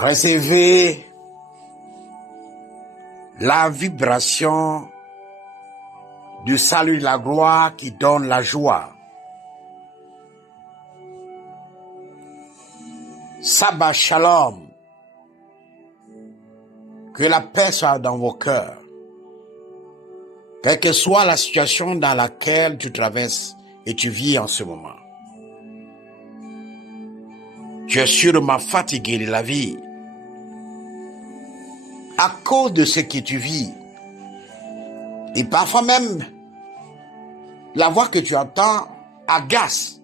Recevez la vibration du salut de la gloire qui donne la joie. Sabbat Shalom. Que la paix soit dans vos cœurs. Quelle que soit la situation dans laquelle tu traverses et tu vis en ce moment. Tu es sûrement fatigué de la vie. À cause de ce que tu vis. Et parfois même, la voix que tu entends agace.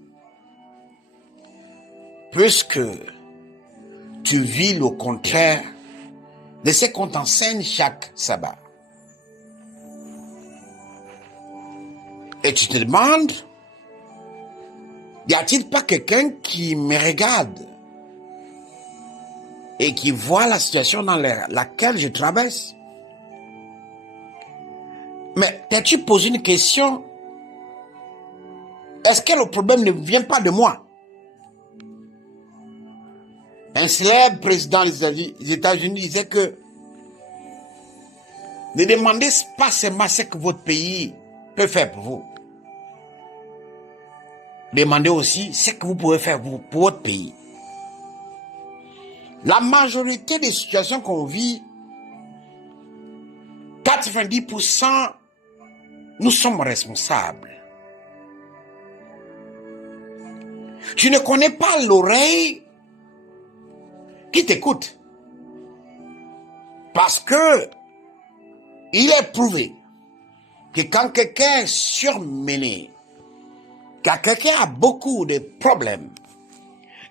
Puisque tu vis le contraire de ce qu'on t'enseigne chaque sabbat. Et tu te demandes, y a-t-il pas quelqu'un qui me regarde et qui voit la situation dans laquelle je traverse? Mais t'as-tu posé une question? Est-ce que le problème ne vient pas de moi? Un célèbre président des États-Unis disait que ne demandez pas seulement ce que votre pays peut faire pour vous. Demandez aussi ce que vous pouvez faire pour votre pays. La majorité des situations qu'on vit, 90%, nous sommes responsables. Tu ne connais pas l'oreille qui t'écoute. Parce que il est prouvé que quand quelqu'un est surmené, quand quelqu'un a beaucoup de problèmes,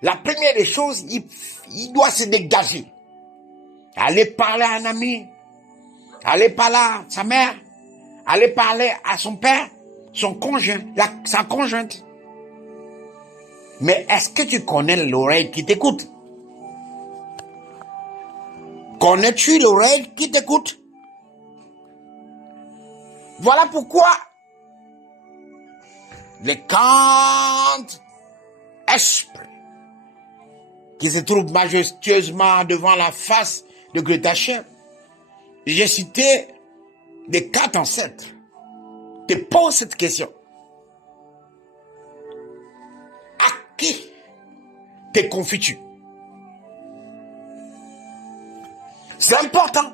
la première des choses, il doit se dégager. Aller parler à un ami, aller parler à sa mère, aller parler à son père, son conjoint, sa conjointe. Mais est-ce que tu connais l'oreille qui t'écoute? Connais-tu l'oreille qui t'écoute? Voilà pourquoi les quarante esprits qui se trouvent majestueusement devant la face de Gretachem, j'ai cité des 4 ancêtres, te posent cette question. À qui te confies-tu? C'est important.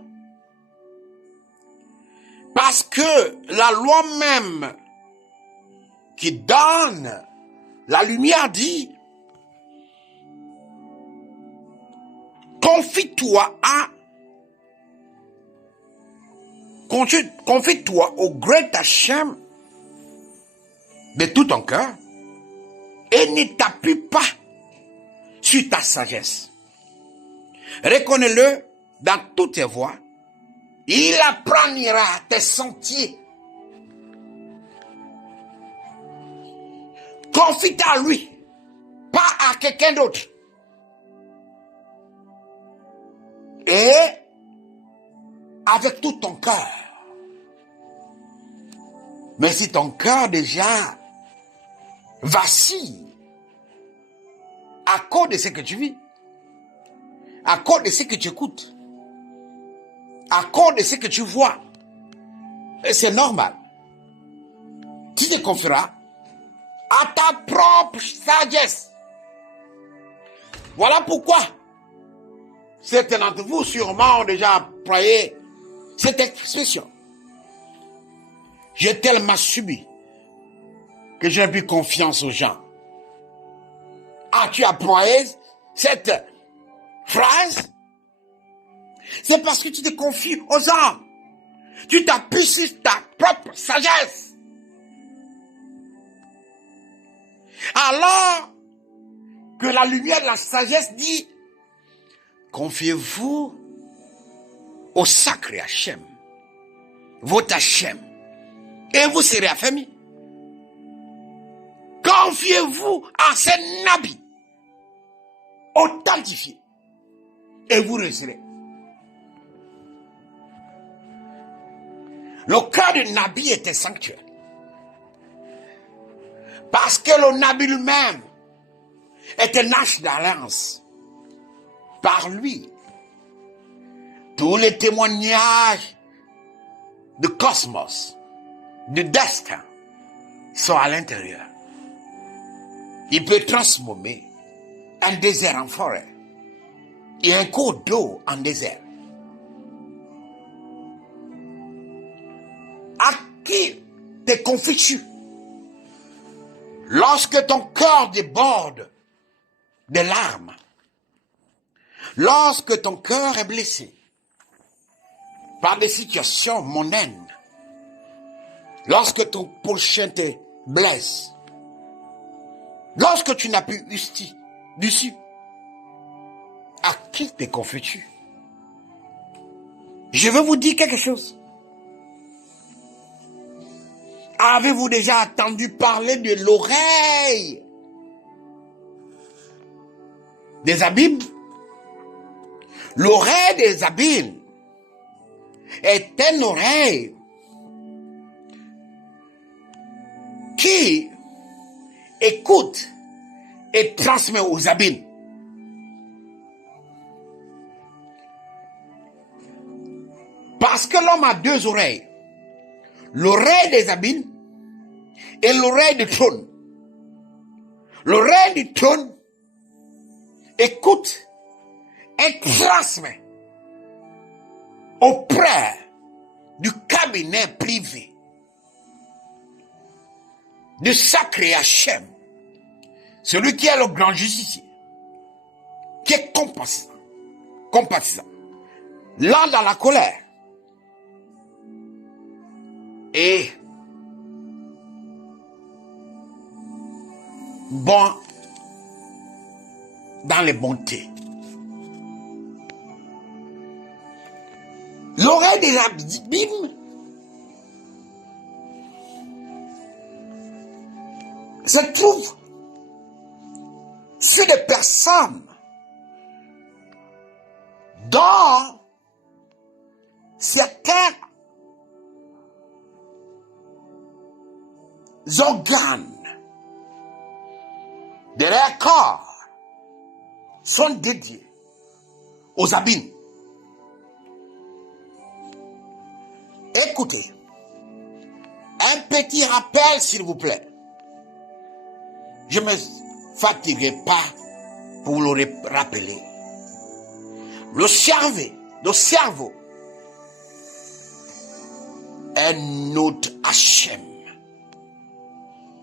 Parce que la loi même qui donne la lumière dit, confie-toi au Great Hashem de tout ton cœur et ne t'appuie pas sur ta sagesse. Reconnais-le dans toutes tes voies. Il apprendra tes sentiers. Confie-toi à lui, pas à quelqu'un d'autre. Et avec tout ton cœur. Mais si ton cœur déjà vacille à cause de ce que tu vis, à cause de ce que tu écoutes, à cause de ce que tu vois, et c'est normal, tu te confieras à ta propre sagesse. Voilà pourquoi certains d'entre vous sûrement ont déjà employé cette expression. J'ai tellement subi que je n'ai plus confiance aux gens. As-tu employé cette phrase? C'est parce que tu te confies aux gens. Tu t'appuies sur ta propre sagesse. Alors que la lumière de la sagesse dit, confiez-vous au sacré Hachem, votre Hachem, et vous serez affermis. Confiez-vous à ces nabis, authentifiés, et vous réussirez. Le cœur du Nabi était sanctuaire. Parce que le Nabi lui-même était un arche d'alliance. Par lui, tous les témoignages du cosmos, du destin, sont à l'intérieur. Il peut transformer un désert en forêt et un cours d'eau en désert. À qui te confies-tu lorsque ton cœur déborde de larmes, lorsque ton cœur est blessé par des situations mondaines, lorsque ton prochain te blesse, lorsque tu n'as plus d'issue, à qui te confies-tu? Je veux vous dire quelque chose. Avez-vous déjà entendu parler de l'oreille des abîmes? L'oreille des abîmes est une oreille qui écoute et transmet aux abîmes. Parce que l'homme a deux oreilles. L'oreille des abîmes et l'oreille du trône. L'oreille du trône écoute et transmet auprès du cabinet privé du sacré Hachem, celui qui est le grand justicier, qui est compatissant, lent dans la colère et bon dans les bontés. L'oreille des abîmes se trouve sur des personnes dont certains organes de leur corps sont dédiés aux abîmes. Écoutez, un petit rappel s'il vous plaît. Je ne me fatiguerai pas pour le rappeler. Le cerveau est notre Hachem.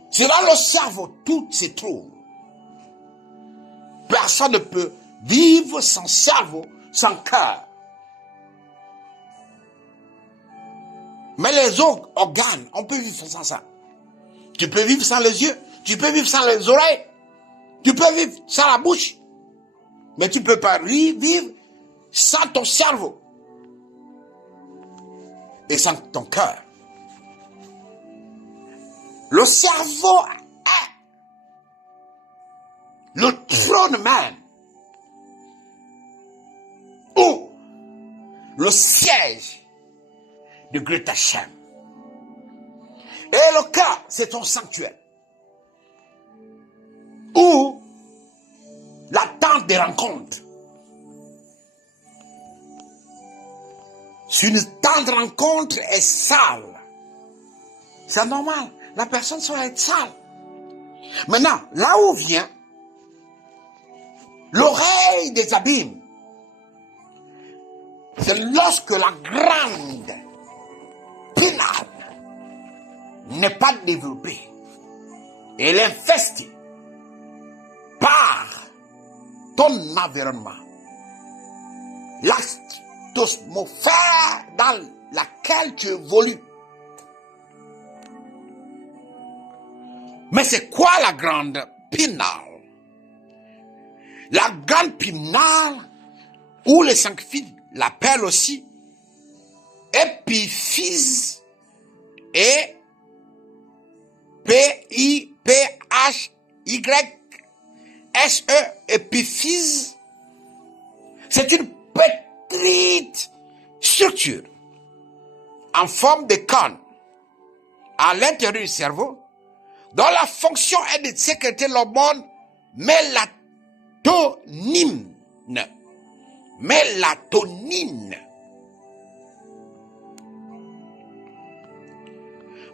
C'est dans le cerveau tout se trouve. Personne ne peut vivre sans cerveau, sans cœur. Mais les autres organes, on peut vivre sans ça. Tu peux vivre sans les yeux, tu peux vivre sans les oreilles, tu peux vivre sans la bouche. Mais tu ne peux pas vivre sans ton cerveau et sans ton cœur. Le cerveau est le trône même ou le siège de Great Hachem. Et le cœur, c'est ton sanctuaire. Ou la tente des rencontres. Si une tente de rencontre est sale, c'est normal. La personne doit être sale. Maintenant, là où vient l'oreille des abîmes, c'est lorsque la grande pinale n'est pas développée. Elle est infestée par ton environnement. L'atmosphère dans laquelle tu évolues. Mais c'est quoi la grande pinale? La grande pinale, ou les sanctifiés l'appellent aussi épiphyse et P-I-P-H-Y-S-E, épiphyse. C'est une petite structure en forme de cône à l'intérieur du cerveau dont la fonction est de sécréter l'hormone mélatonine.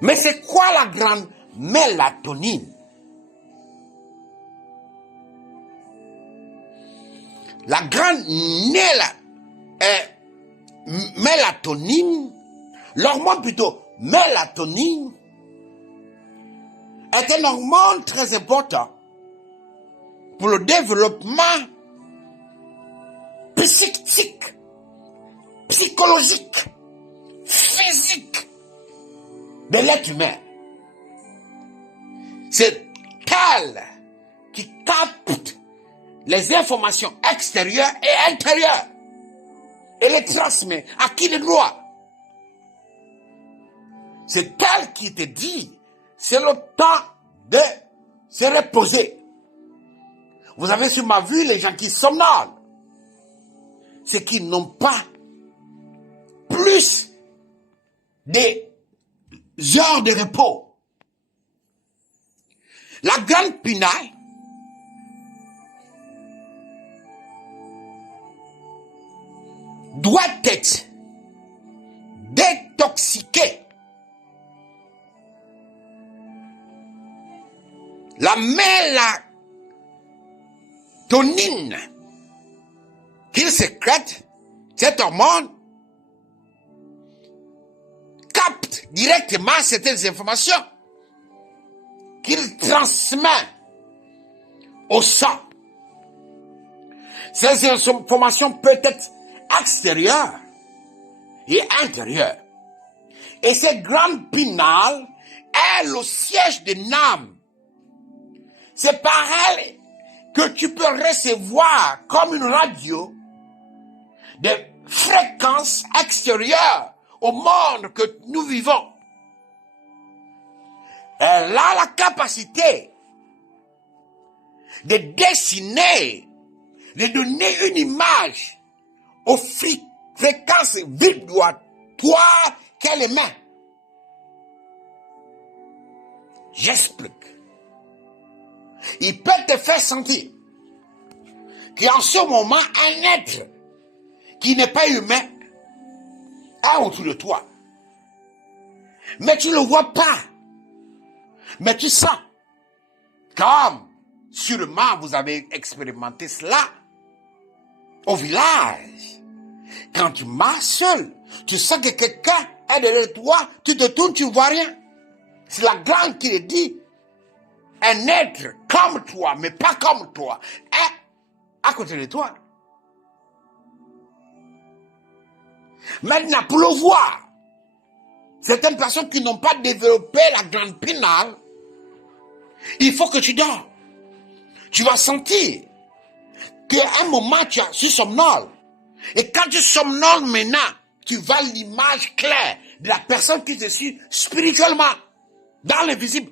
Mais c'est quoi la grande mélatonine? La grande mélatonine, l'hormone plutôt mélatonine, est un hormone très important pour le développement psychique, psychologique, physique de l'être humain. C'est elle qui capte les informations extérieures et intérieures et les transmet à qui de droit. C'est elle qui te dit, c'est le temps de se reposer. Vous avez sûrement vu les gens qui somnolent, c'est qu'ils n'ont pas plus des heures de repos. La glande pinale doit être détoxiquée. La mélatonine qu'il sécrète, cette hormone, capte directement certaines informations qu'il transmet au sang. Ces informations peuvent être extérieures et intérieures. Et cette glande pinale est le siège de l'âme. C'est par elle que tu peux recevoir comme une radio des fréquences extérieures au monde que nous vivons. Elle a la capacité de dessiner, de donner une image aux fréquences vibratoires qu'elle émet. J'explique. Il peut te faire sentir qu'en ce moment, un être qui n'est pas humain est autour de toi. Mais tu ne le vois pas. Mais tu sens. Comme sûrement vous avez expérimenté cela au village. Quand tu marches seul, tu sens que quelqu'un est derrière toi, tu te tournes, tu ne vois rien. C'est la glande qui le dit. Un être comme toi, mais pas comme toi, est à côté de toi. Maintenant, pour le voir, certaines personnes qui n'ont pas développé la glande pinale, il faut que tu dors. Tu vas sentir qu'à un moment, tu somnoles. Et quand tu somnoles maintenant, tu vas l'image claire de la personne qui te suit spirituellement, dans l'invisible.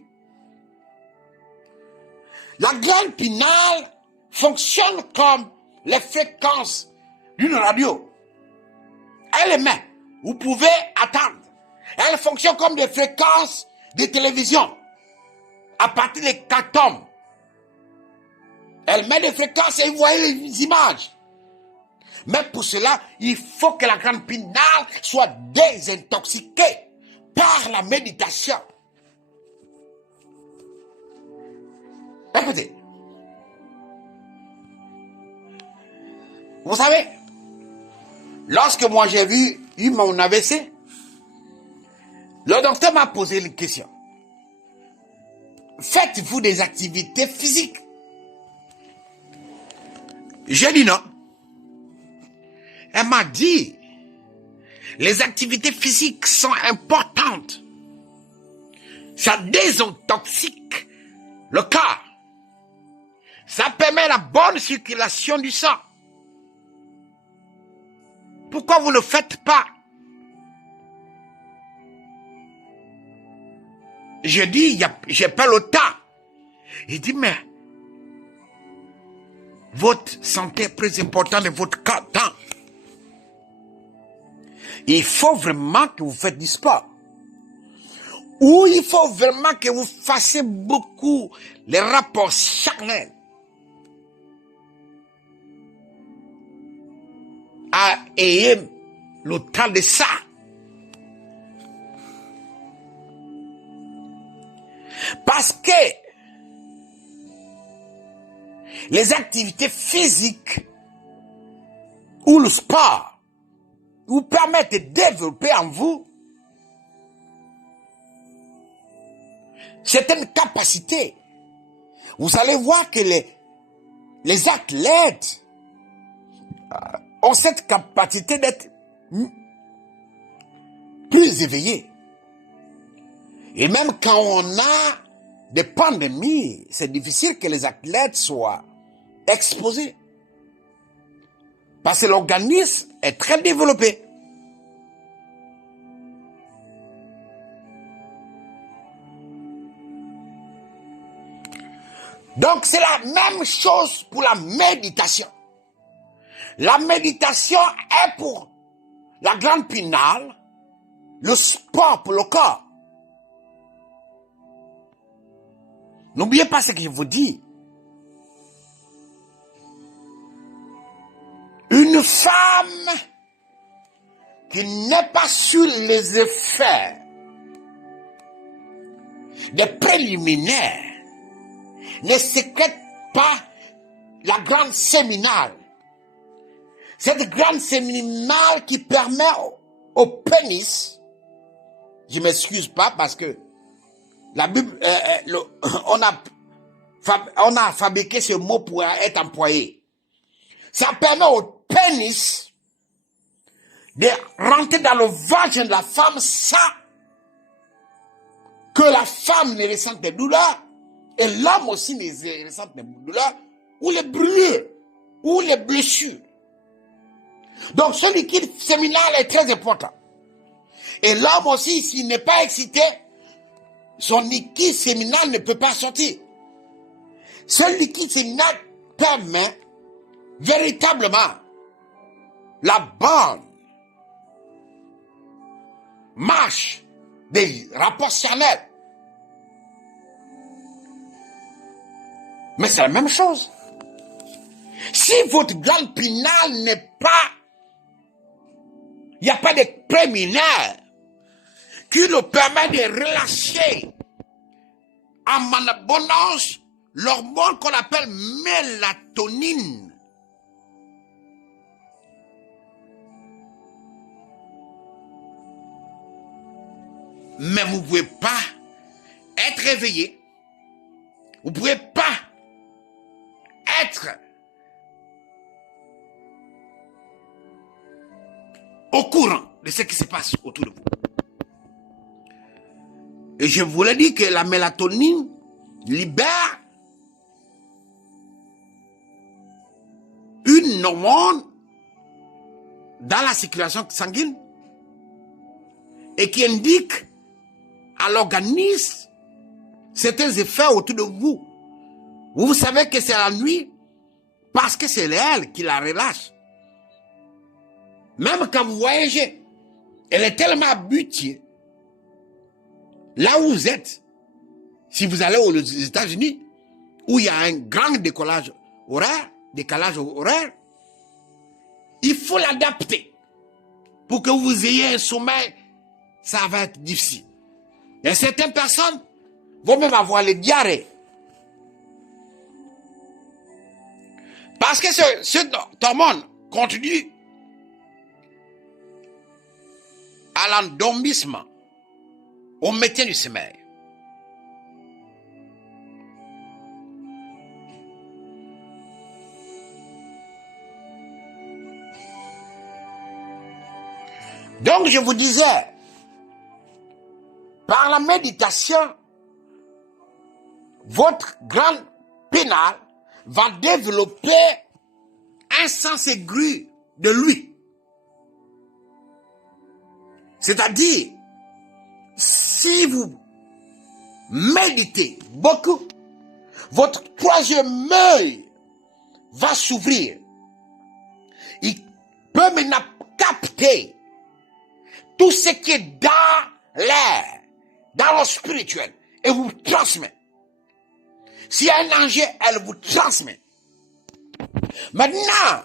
La glande pinale fonctionne comme les fréquences d'une radio. Elle émet. Vous pouvez attendre. Elle fonctionne comme des fréquences de télévision. À partir des 4 tomes. Elle met des fréquences et vous voyez les images. Mais pour cela, il faut que la glande pinale soit désintoxiquée par la méditation. Écoutez. Vous savez, lorsque moi j'ai eu mon AVC, le docteur m'a posé une question. Faites-vous des activités physiques? J'ai dit non. Elle m'a dit, les activités physiques sont importantes. Ça désintoxique le corps. Ça permet la bonne circulation du sang. Pourquoi vous ne le faites pas? Je dis, j'ai pas le temps. Il dit, mais votre santé est plus importante de votre temps. Il faut vraiment que vous faites du sport. Ou il faut vraiment que vous fassiez beaucoup les rapports charnels. Ayez le temps de ça. Parce que les activités physiques ou le sport vous permettent de développer en vous certaines capacités. Vous allez voir que les athlètes ont cette capacité d'être plus éveillés. Et même quand on a des pandémies, c'est difficile que les athlètes soient exposés. Parce que l'organisme est très développé. Donc c'est la même chose pour la méditation. La méditation est pour la glande pinale, le sport pour le corps. N'oubliez pas ce que je vous dis. Une femme qui n'est pas sur les effets des préliminaires ne sécrète pas la glande séminale. Cette glande séminale qui permet au pénis, je m'excuse pas parce que la Bible, on a fabriqué ce mot pour être employé. Ça permet au pénis de rentrer dans le vagin de la femme sans que la femme ne ressente des douleurs et l'homme aussi ne ressente des douleurs ou les brûlures ou les blessures. Donc ce liquide séminal est très important. Et l'homme aussi, s'il n'est pas excité, son liquide séminal ne peut pas sortir. Ce liquide séminal permet véritablement la bonne marche des rapports charnels. Mais c'est la même chose. Si votre glande pinale n'est pas, il n'y a pas de préliminaire qui nous permet de relâcher en abondance l'hormone qu'on appelle mélatonine. Mais vous ne pouvez pas être réveillé. Vous ne pouvez pas être au courant de ce qui se passe autour de vous. Et je vous l'ai dit que la mélatonine libère une hormone dans la circulation sanguine et qui indique à l'organisme certains effets autour de vous. Vous savez que c'est la nuit parce que c'est elle qui la relâche. Même quand vous voyagez, elle est tellement habituée. Là où vous êtes, si vous allez aux États-Unis, où il y a un grand décalage horaire, il faut l'adapter. Pour que vous ayez un sommeil, ça va être difficile. Et certaines personnes vont même avoir les diarrhées. Parce que cette hormone contribue à l'endormissement, au maintien du sommeil. Donc je vous disais, par la méditation, votre glande pénale va développer un sens aigu de lui. C'est-à-dire, si vous méditez beaucoup, votre troisième œil va s'ouvrir. Il peut maintenant capter tout ce qui est dans l'air, dans le spirituel, et vous transmet. S'il y a un danger, elle vous transmet. Maintenant,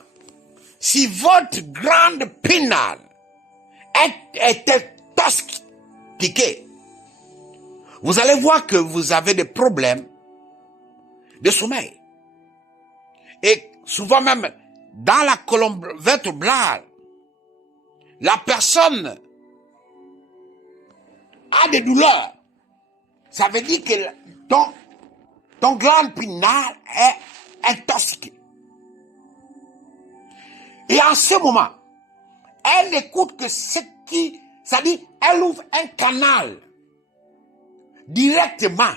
si votre glande pénale est intoxiquée, vous allez voir que vous avez des problèmes de sommeil. Et souvent même, dans la colonne vertébrale, la personne a des douleurs. Ça veut dire que ton glande pinéale est intoxiquée. Et en ce moment, elle n'écoute que ce qui... C'est-à-dire, elle ouvre un canal directement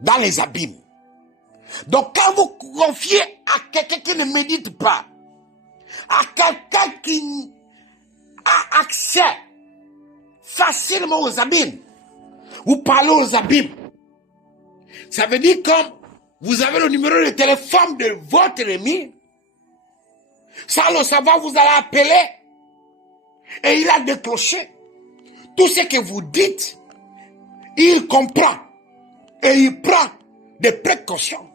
dans les abîmes. Donc, quand vous confiez à quelqu'un qui ne médite pas, à quelqu'un qui a accès facilement aux abîmes, vous parlez aux abîmes. Ça veut dire comme vous avez le numéro de téléphone de votre ennemi, sans le savoir, vous allez appeler et il a décroché. Tout ce que vous dites, il comprend et il prend des précautions.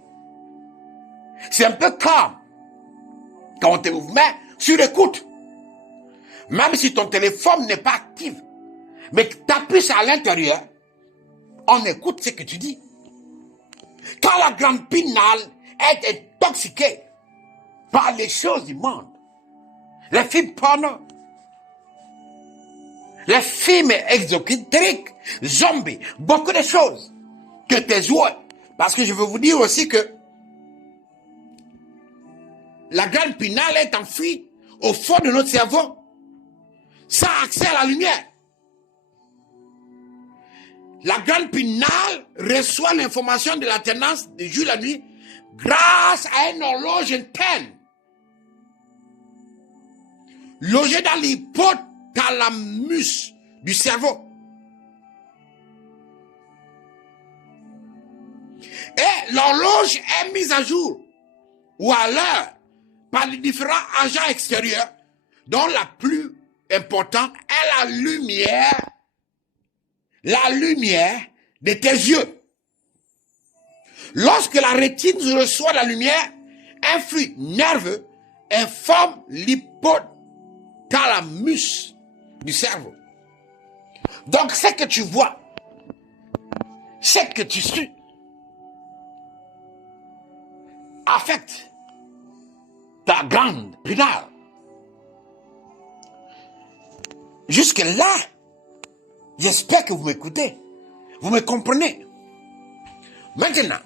C'est un peu comme quand on te met sur écoute. Même si ton téléphone n'est pas actif, mais que tu appuies à l'intérieur, on écoute ce que tu dis. Quand la glande pinéale est intoxiquée par les choses du monde, les films porno, les films exocritiques, zombies, beaucoup de choses que tes yeux. Parce que je veux vous dire aussi que la glande pinéale est enfouie au fond de notre cerveau, sans accès à la lumière. La glande pinéale reçoit l'information de l'alternance du jour et la nuit grâce à une horloge interne logée dans l'hypothalamus du cerveau. Et l'horloge est mise à jour ou à l'heure par les différents agents extérieurs, dont la plus importante est la lumière de tes yeux. Lorsque la rétine reçoit la lumière, un fluide nerveux informe l'hypothalamus du cerveau. Donc, ce que tu vois, ce que tu suis, affecte ta glande pinéale. Jusque-là, j'espère que vous m'écoutez. Vous me comprenez. Maintenant,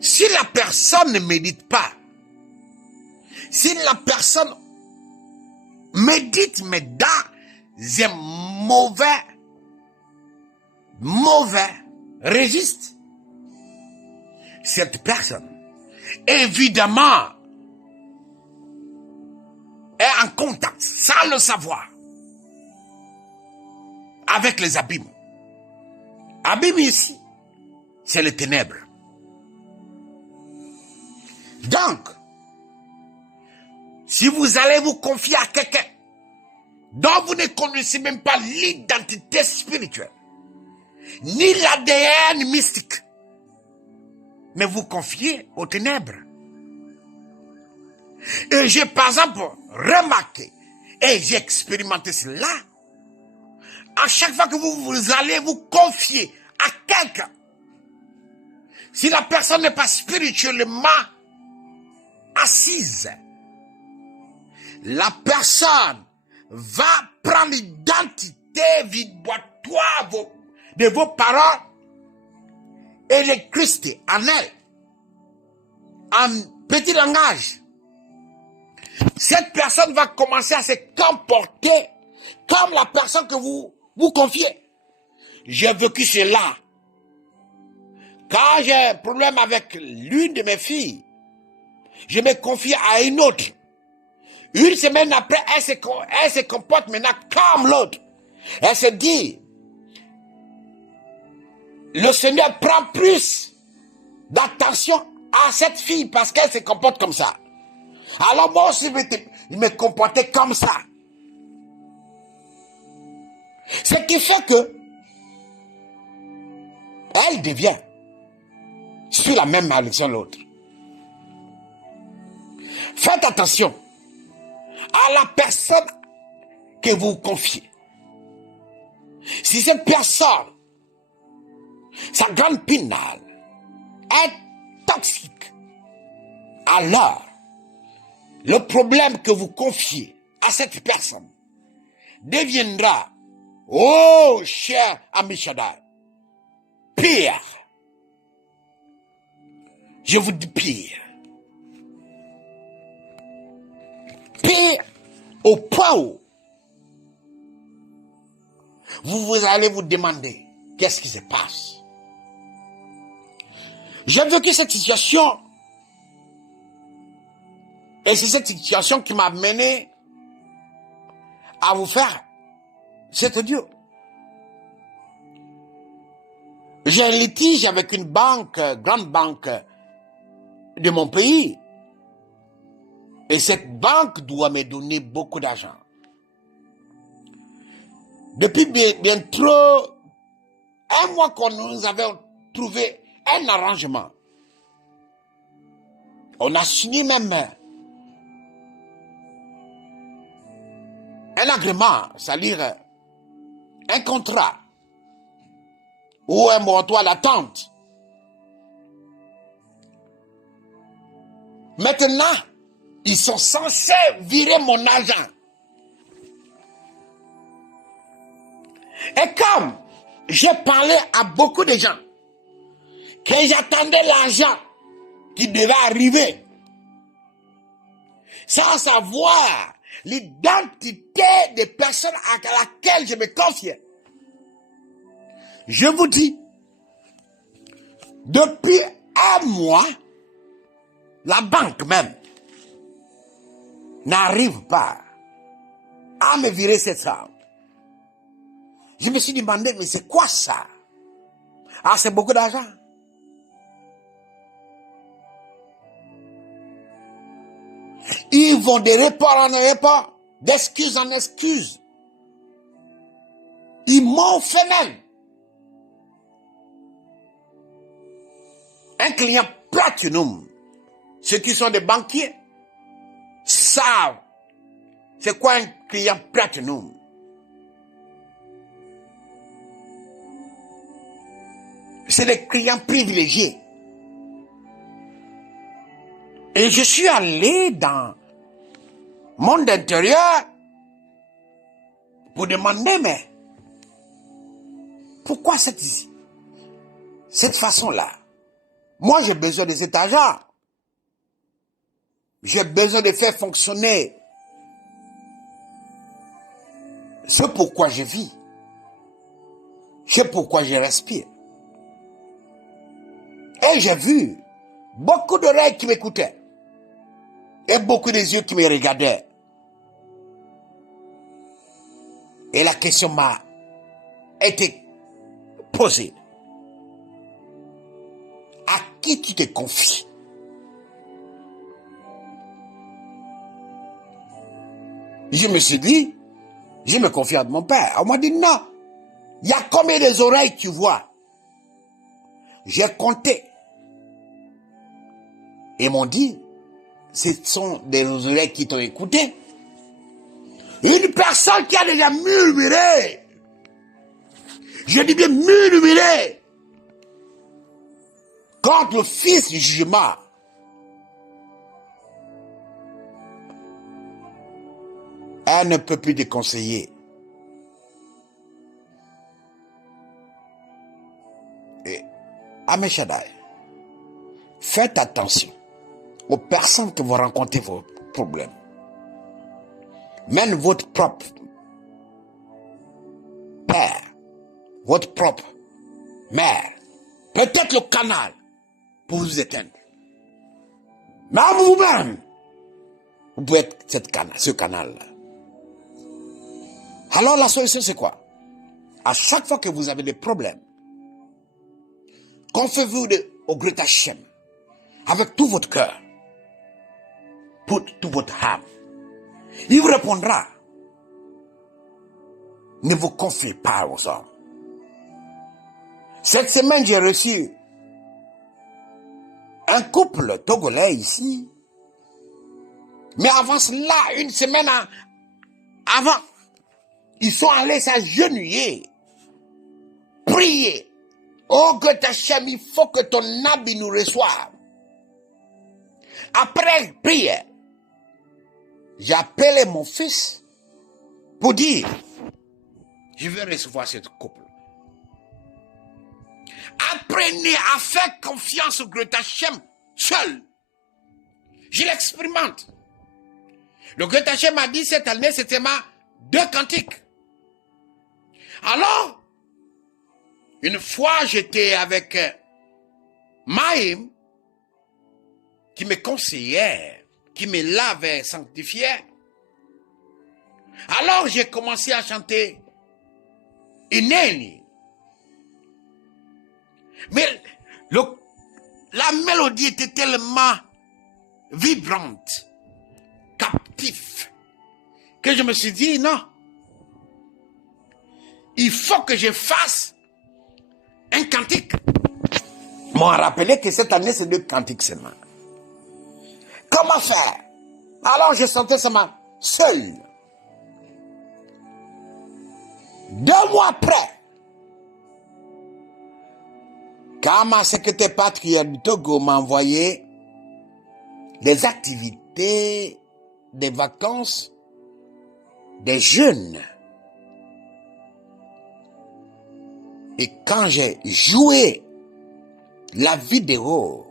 si la personne ne médite pas, si la personne médite mais dans un mauvais registre, cette personne, évidemment, est en contact, sans le savoir, avec les abîmes. Abîmes ici, c'est les ténèbres. Donc, si vous allez vous confier à quelqu'un dont vous ne connaissez même pas l'identité spirituelle, ni l'ADN mystique, mais vous confiez aux ténèbres. Et j'ai par exemple remarqué, et j'ai expérimenté cela, à chaque fois que vous allez vous confier à quelqu'un, si la personne n'est pas spirituellement assise, la personne va prendre l'identité vibratoire de vos parents et les Christ en elle, en petit langage. Cette personne va commencer à se comporter comme la personne que vous confiez. J'ai vécu cela. Quand j'ai un problème avec l'une de mes filles, je me confie à une autre. Une semaine après, elle se comporte maintenant comme l'autre. Elle se dit, le Seigneur prend plus d'attention à cette fille parce qu'elle se comporte comme ça. Alors moi aussi, je me comportais comme ça. Ce qui fait que elle devient sur la même malédiction l'autre. Faites attention à la personne que vous confiez. Si cette personne, sa grande pénale, est toxique, alors le problème que vous confiez à cette personne deviendra, oh cher ami Shaddai, pire. Je vous dis pire. Pire au point où vous allez vous demander qu'est-ce qui se passe. J'ai vécu cette situation et c'est cette situation qui m'a mené à vous faire cet audio. J'ai un litige avec une banque, grande banque de mon pays. Et cette banque doit me donner beaucoup d'argent. Depuis bien trop un mois qu'on nous avait trouvé un arrangement. On a signé même un agrément, c'est-à-dire un contrat ou un moratoire d'attente. Maintenant, ils sont censés virer mon argent. Et comme j'ai parlé à beaucoup de gens que j'attendais l'argent qui devait arriver, sans savoir l'identité des personnes à laquelle je me confiais, je vous dis, depuis un mois, la banque même n'arrive pas à me virer cette somme. Je me suis demandé, mais c'est quoi ça? Ah, c'est beaucoup d'argent. Ils vont de report en report, d'excuse en excuse. Ils m'ont fait même un client platinum. Ceux qui sont des banquiers savent c'est quoi un client platinum. C'est des clients privilégiés. Et je suis allé dans le monde intérieur pour demander, mais pourquoi cette façon-là? Moi, j'ai besoin de cet argent. J'ai besoin de faire fonctionner ce pourquoi je vis. Ce pourquoi je respire. Et j'ai vu beaucoup d'oreilles qui m'écoutaient et beaucoup de yeux qui me regardaient. Et la question m'a été posée. À qui tu te confies? Je me suis dit, je me confie à mon père. On m'a dit non. Il y a combien des oreilles tu vois? J'ai compté. Ils m'ont dit, ce sont des oreilles qui t'ont écouté. Une personne qui a déjà murmuré. Je dis bien murmuré. Contre le fils du jugement. Elle ne peut plus te conseiller. Et Ami Shaddai, faites attention aux personnes que vous rencontrez vos problèmes. Même votre propre père, votre propre mère, peut-être le canal pour vous éteindre. Mais vous-même, vous pouvez être ce canal-là. Alors la solution c'est quoi? À chaque fois que vous avez des problèmes, confiez-vous au Great Hashem avec tout votre cœur, toute votre âme. Il vous répondra. Ne vous confiez pas aux hommes. Cette semaine, j'ai reçu un couple togolais ici. Mais avant cela, une semaine avant, ils sont allés s'agenouiller prié. Oh, que ta Hachem, il faut que ton habit nous reçoive. Après prière, j'ai appelé mon fils pour dire, je vais recevoir cette couple. Apprenez à faire confiance au Great Hachem seul. Je l'expérimente. Le Great Hachem m'a dit cette année, c'était ma 2 cantiques. Alors, une fois, j'étais avec Maïm, qui me conseillait, qui me l'avait sanctifié. Alors, j'ai commencé à chanter Ineni. Mais la mélodie était tellement vibrante, captive, que je me suis dit, non, il faut que je fasse un cantique. Ils m'ont rappelé que cette année, c'est 2 cantiques seulement. Comment faire? Alors, je sentais seulement seul. 2 mois après, quand ma secrétaire patriote du Togo m'a envoyé des activités, des vacances, des jeunes. Et quand j'ai joué la vidéo,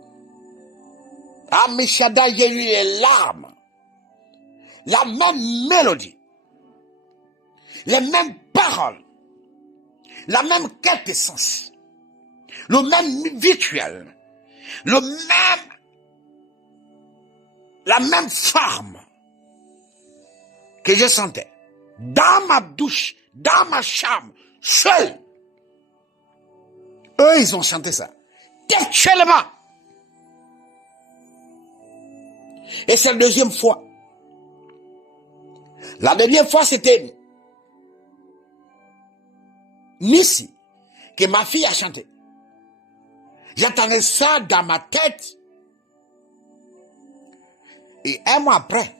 à Meshada, j'ai eu les larmes. La même mélodie, les mêmes paroles, la même quintessence, le même rituel, la même forme que je sentais dans ma douche, dans ma chambre, seul. Eux, ils ont chanté ça textuellement. Et c'est la 2e fois. La dernière fois, c'était Nissi que ma fille a chanté. J'entendais ça dans ma tête. Et 1 mois après,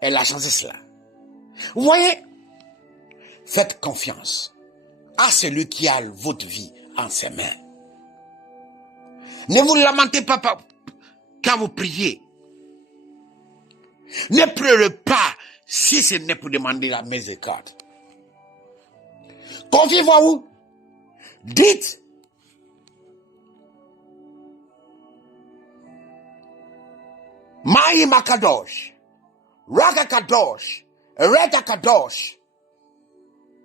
elle a chanté cela. Vous voyez, faites confiance à celui qui a votre vie en ses mains. Ne vous lamentez pas quand vous priez. Ne pleurez pas si ce n'est pour demander la miséricorde. Confiez-vous à vous. Dites, Maïm Akadosh, Raga Kadosh, Reda Kadosh,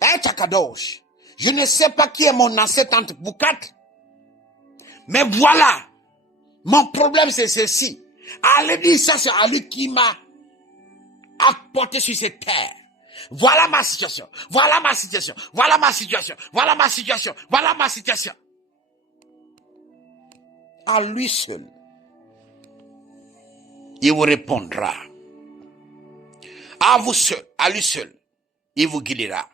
Et Kadosh. Je ne sais pas qui est mon ancêtre entre vous 4. Mais voilà, mon problème c'est ceci. Allez dire ça, c'est à lui qui m'a apporté sur cette terre. Voilà ma situation, voilà ma situation, voilà ma situation, voilà ma situation, voilà ma situation. À lui seul, il vous répondra. À vous seul, à lui seul, il vous guidera.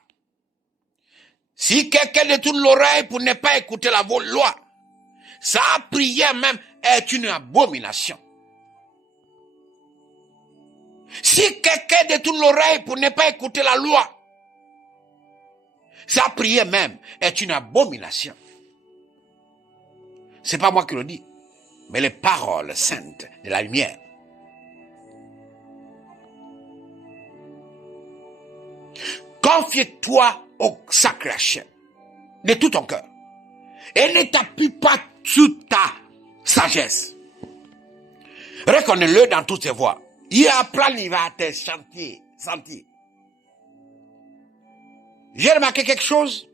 Si quelqu'un détourne l'oreille pour ne pas écouter la loi, sa prière même est une abomination. Si quelqu'un détourne l'oreille pour ne pas écouter la loi, sa prière même est une abomination. C'est pas moi qui le dis, mais les paroles saintes de la lumière. Confie-toi au sacré Hachem de tout ton cœur et ne t'appuie pas sur ta sagesse. Reconnais-le dans toutes ses voies. Il apprend, il va te chanter, sentir. J'ai remarqué quelque chose.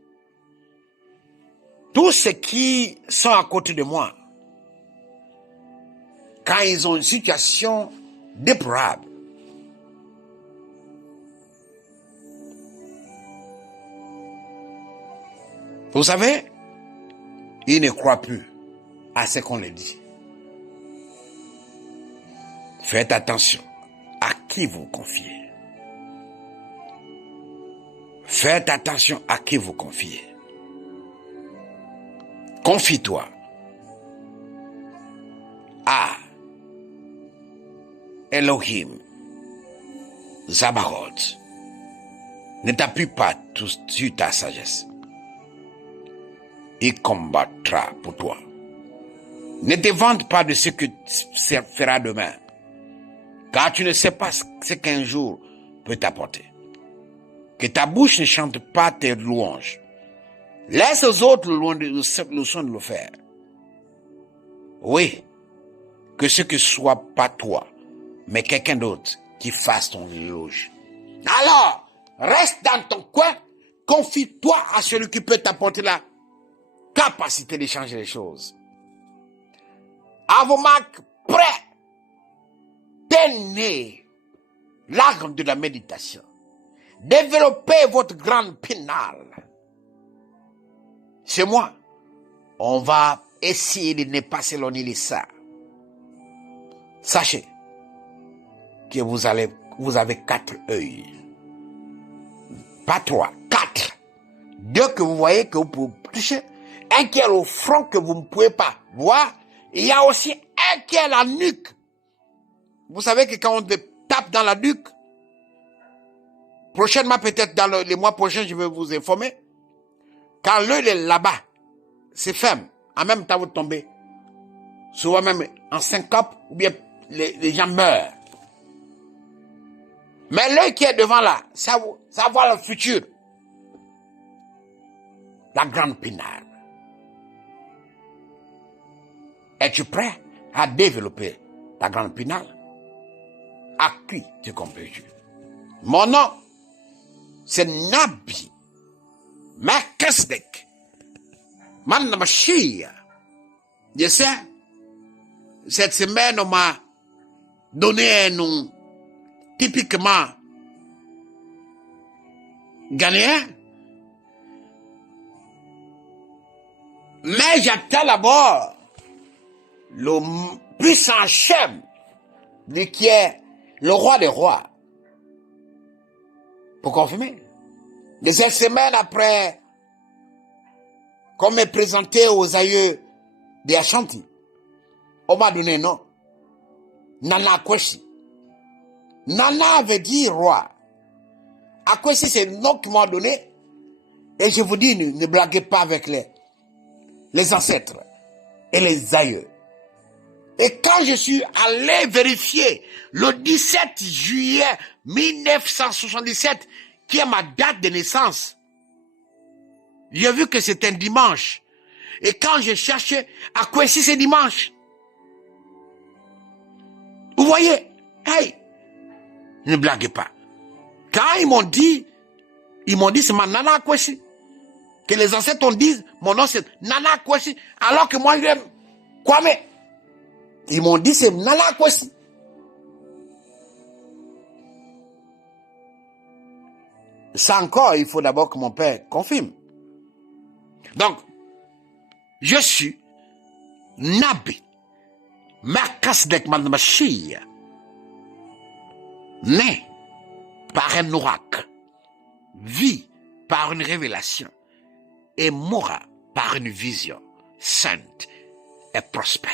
Tous ceux qui sont à côté de moi, quand ils ont une situation déplorable, vous savez, ils ne croient plus à ce qu'on leur dit. Faites attention à qui vous confiez. Faites attention à qui vous confiez. Confie-toi à Elohim, Zabaroth. Ne t'appuie pas sur ta sagesse. il combattra pour toi. Ne te vante pas de ce que tu feras demain, car tu ne sais pas ce qu'un jour peut t'apporter. Que ta bouche ne chante pas tes louanges. Laisse aux autres le soin de le faire. Oui, que ce que soit pas toi, mais quelqu'un d'autre qui fasse ton éloge. Alors, reste dans ton coin, confie-toi à celui qui peut t'apporter la capacité de changer les choses. À vos marques, prêts, tenez l'arme de la méditation. Développez votre grande pinale. Chez moi, on va essayer de ne pas s'éloigner de ça. Sachez que vous avez 4 œils. Pas 3, 4. 2 que vous voyez que vous pouvez toucher. Un qui est au front que vous ne pouvez pas voir. Il y a aussi un qui est à la nuque. Vous savez que quand on te tape dans la nuque, prochainement, peut-être dans les mois prochains, je vais vous informer. Quand l'œil est là-bas, c'est ferme. En même temps, vous tombez. Souvent même en syncope, ou bien les gens meurent. Mais l'œil qui est devant là, ça voit le futur. La grande pinale. Es-tu prêt à développer la grande pinale? À qui tu comptes-tu? Mon nom, c'est Nabi Melchizedek. Man Mashiach. Je sais, cette semaine, on m'a donné un nom typiquement ghanéen. Mais j'attends d'abord le puissant Shem, lui qui est le roi des rois, pour confirmer. Des semaines après qu'on m'ait présenté aux aïeux des Ashanti, on m'a donné un nom. Nana Akwesi. Nana veut dire roi. Akwesi, c'est le nom qu'ils m'ont donné. Et je vous dis, ne blaguez pas avec les ancêtres et les aïeux. Et quand je suis allé vérifier le 17 juillet 1977, qui est ma date de naissance, j'ai vu que c'est un dimanche. Et quand je cherchais à quoi si c'est dimanche, vous voyez, hey, ne blaguez pas. Quand ils m'ont dit c'est ma Nana Akwesi, que les ancêtres ont dit, mon nom c'est Nana Akwesi, alors que moi je l'aime Kwame. Ils m'ont dit c'est Nana Akwesi. Ça encore, il faut d'abord que mon père confirme. Donc, je suis Nabi Melchizedek Mashiach, né par un oracle, vit par une révélation et mourra par une vision sainte et prospère.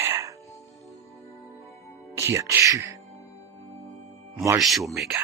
Qui es-tu? Moi, je suis Oméga.